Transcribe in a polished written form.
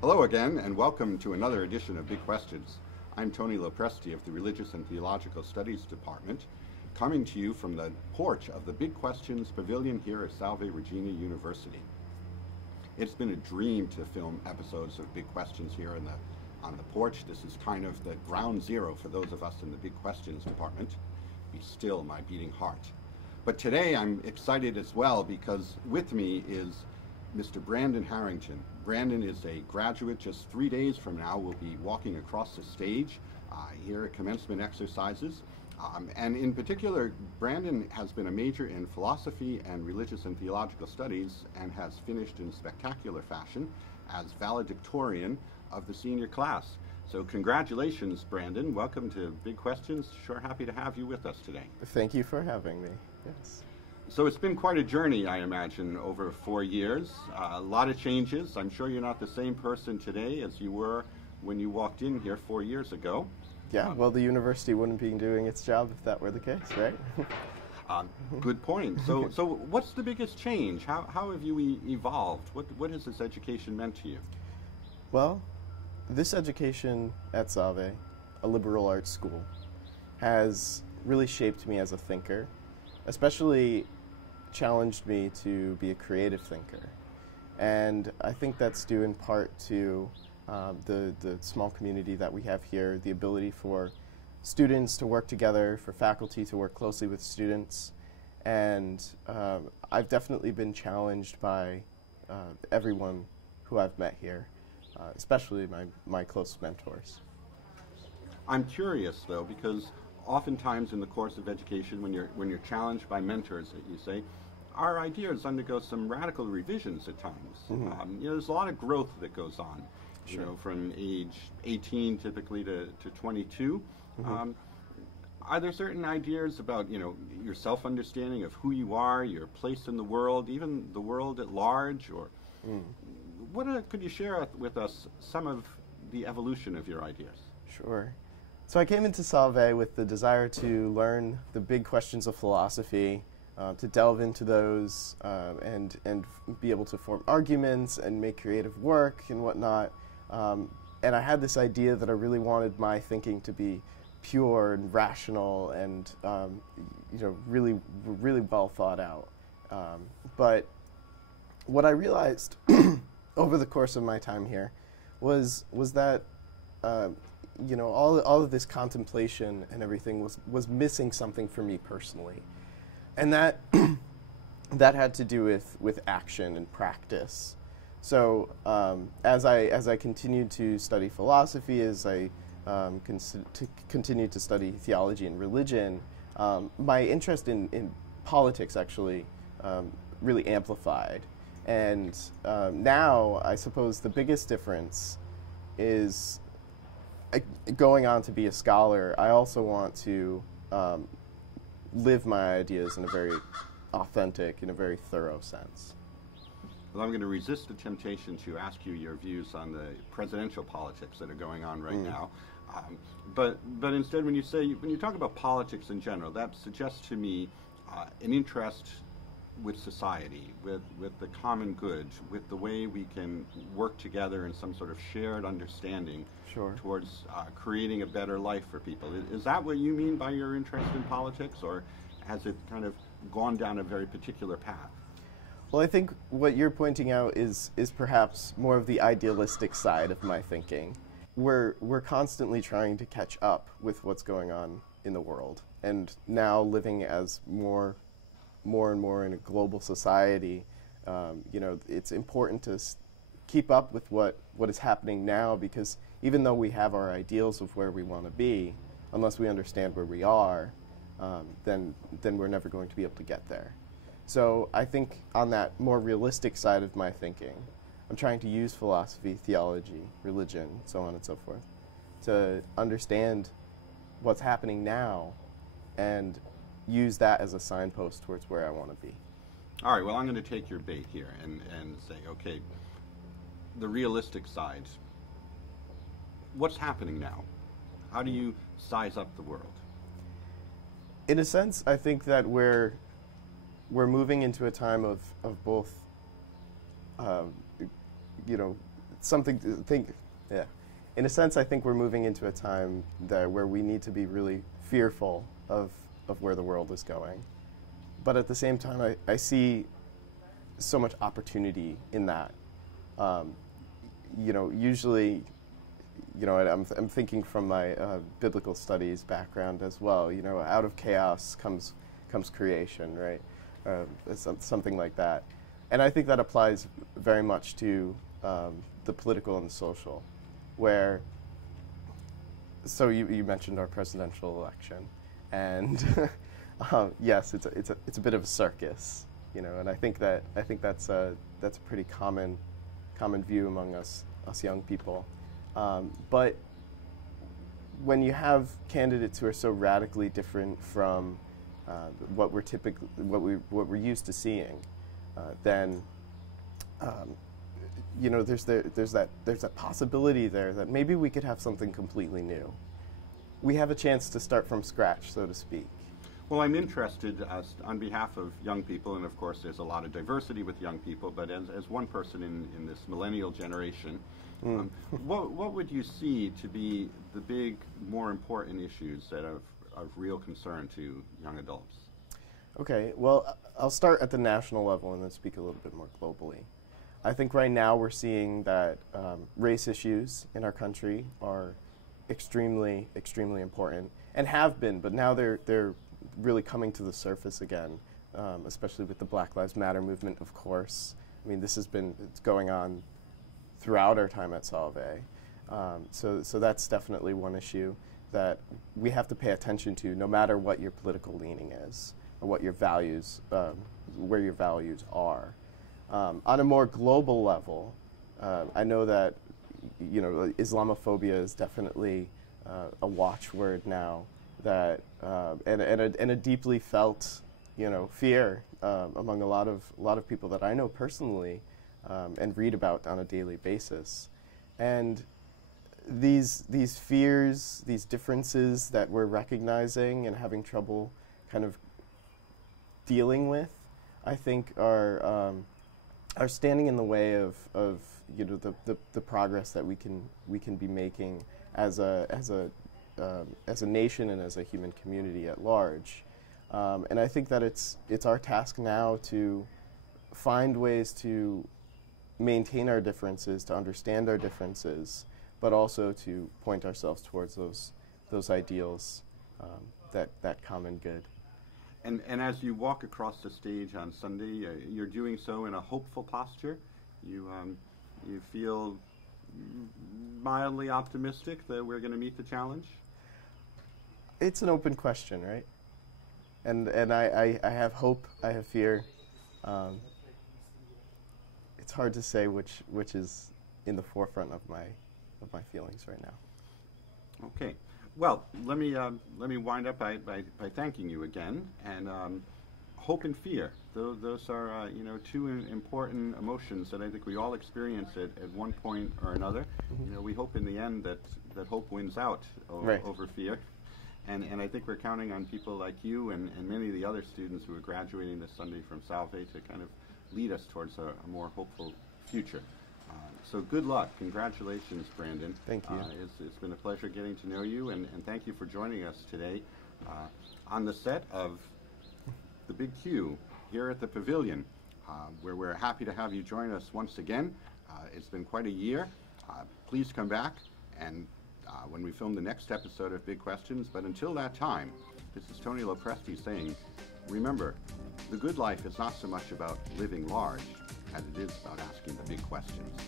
Hello again, and welcome to another edition of Big Questions. I'm Tony LoPresti of the Religious and Theological Studies Department, coming to you from the porch of the Big Questions Pavilion here at Salve Regina University. It's been a dream to film episodes of Big Questions here on the porch. This is kind of the ground zero for those of us in the Big Questions Department. Be still, my beating heart. But today I'm excited as well because with me is Mr. Brandon Harrington. Brandon is a graduate. Just 3 days from now we'll be walking across the stage here at commencement exercises. And in particular, Brandon has been a major in philosophy and religious and theological studies and has finished in spectacular fashion as valedictorian of the senior class. So congratulations, Brandon. Welcome to Big Questions. Sure happy to have you with us today. Thank you for having me. Yes. So it's been quite a journey, I imagine, over 4 years. A lot of changes. I'm sure you're not the same person today as you were when you walked in here 4 years ago. Yeah, well, the university wouldn't be doing its job if that were the case, right? Good point. So what's the biggest change? How have you evolved? What has this education meant to you? Well, this education at Salve, a liberal arts school, has really shaped me as a thinker, especially challenged me to be a creative thinker. And I think that's due in part to the small community that we have here, the ability for students to work together, for faculty to work closely with students. And I've definitely been challenged by everyone who I've met here, especially my close mentors. I'm curious, though, because oftentimes in the course of education, when you're challenged by mentors, that you say, our ideas undergo some radical revisions at times. Mm-hmm. There's a lot of growth that goes on. Sure. From age 18 typically to 22. Mm-hmm. Are there certain ideas about, your self-understanding of who you are, your place in the world, even the world at large, or could you share with us some of the evolution of your ideas? Sure. So I came into Salve with the desire to learn the big questions of philosophy, to delve into those and be able to form arguments and make creative work and whatnot. And I had this idea that I really wanted my thinking to be pure and rational and really well thought out. But what I realized over the course of my time here was that all of this contemplation and everything was missing something for me personally, and that that had to do with action and practice. So as I continued to study philosophy, as I continued to study theology and religion, my interest in politics actually really amplified. And now I suppose the biggest difference is going on to be a scholar. I also want to live my ideas in a very authentic, in a very thorough sense. Well, I'm going to resist the temptation to ask you your views on the presidential politics that are going on right now. But instead, when you talk about politics in general, that suggests to me an interest with society, with the common good, with the way we can work together in some sort of shared understanding towards creating a better life for people. Is that what you mean by your interest in politics, or has it kind of gone down a very particular path? Well, I think what you're pointing out is perhaps more of the idealistic side of my thinking. We're constantly trying to catch up with what's going on in the world, and now living as more and more in a global society, it's important to keep up with what is happening now, because even though we have our ideals of where we want to be, unless we understand where we are, then we're never going to be able to get there. So I think on that more realistic side of my thinking, I'm trying to use philosophy, theology, religion, so on and so forth, to understand what's happening now and use that as a signpost towards where I want to be. All right, well, I'm going to take your bait here and say, okay, the realistic side, what's happening now? How do you size up the world? In a sense, I think that we're moving into a time of both something to think. Yeah, in a sense, I think we're moving into a time where we need to be really fearful of where the world is going. But at the same time, I see so much opportunity in that. Usually, I'm thinking from my biblical studies background as well. Out of chaos comes creation, right? Something like that. And I think that applies very much to the political and the social, where, so you mentioned our presidential election, and yes, it's a bit of a circus, and I think that's a pretty common view among us young people. But when you have candidates who are so radically different from what we're used to seeing, then there's that possibility there that maybe we could have something completely new. We have a chance to start from scratch, so to speak. Well, I'm interested on behalf of young people, and of course there's a lot of diversity with young people, but as one person in this millennial generation, what would you see to be the big, more important issues that are of real concern to young adults? Okay, well, I'll start at the national level and then speak a little bit more globally. I think right now we're seeing that race issues in our country are extremely, extremely important, and have been, but now they're really coming to the surface again, especially with the Black Lives Matter movement, of course. I mean, it's going on throughout our time at Salve. So that's definitely one issue that we have to pay attention to, no matter what your political leaning is, or what your values, where your values are. On a more global level, I know that Islamophobia is definitely a watchword now, that and a deeply felt fear among a lot of people that I know personally and read about on a daily basis. And these fears, these differences that we're recognizing and having trouble kind of dealing with, I think are standing in the way of the progress that we can be making as a nation and as a human community at large. And I think that it's our task now to find ways to maintain our differences, to understand our differences, but also to point ourselves towards those ideals, that common good. And as you walk across the stage on Sunday, you're doing so in a hopeful posture. You feel mildly optimistic that we're going to meet the challenge? It's an open question, right? And I have hope, I have fear. It's hard to say which is in the forefront of my feelings right now. Okay. Well, let me wind up by thanking you again. And hope and fear, those are two important emotions that I think we all experience at one point or another. Mm-hmm. We hope in the end that hope wins out over fear. And I think we're counting on people like you and many of the other students who are graduating this Sunday from Salve to kind of lead us towards a more hopeful future. So good luck. Congratulations, Brandon. Thank you. It's been a pleasure getting to know you, and thank you for joining us today on the set of The Big Q here at the Pavilion, where we're happy to have you join us once again. It's been quite a year. Please come back and when we film the next episode of Big Questions. But until that time, this is Tony LoPresti saying, remember, the good life is not so much about living large as it is about asking the big questions.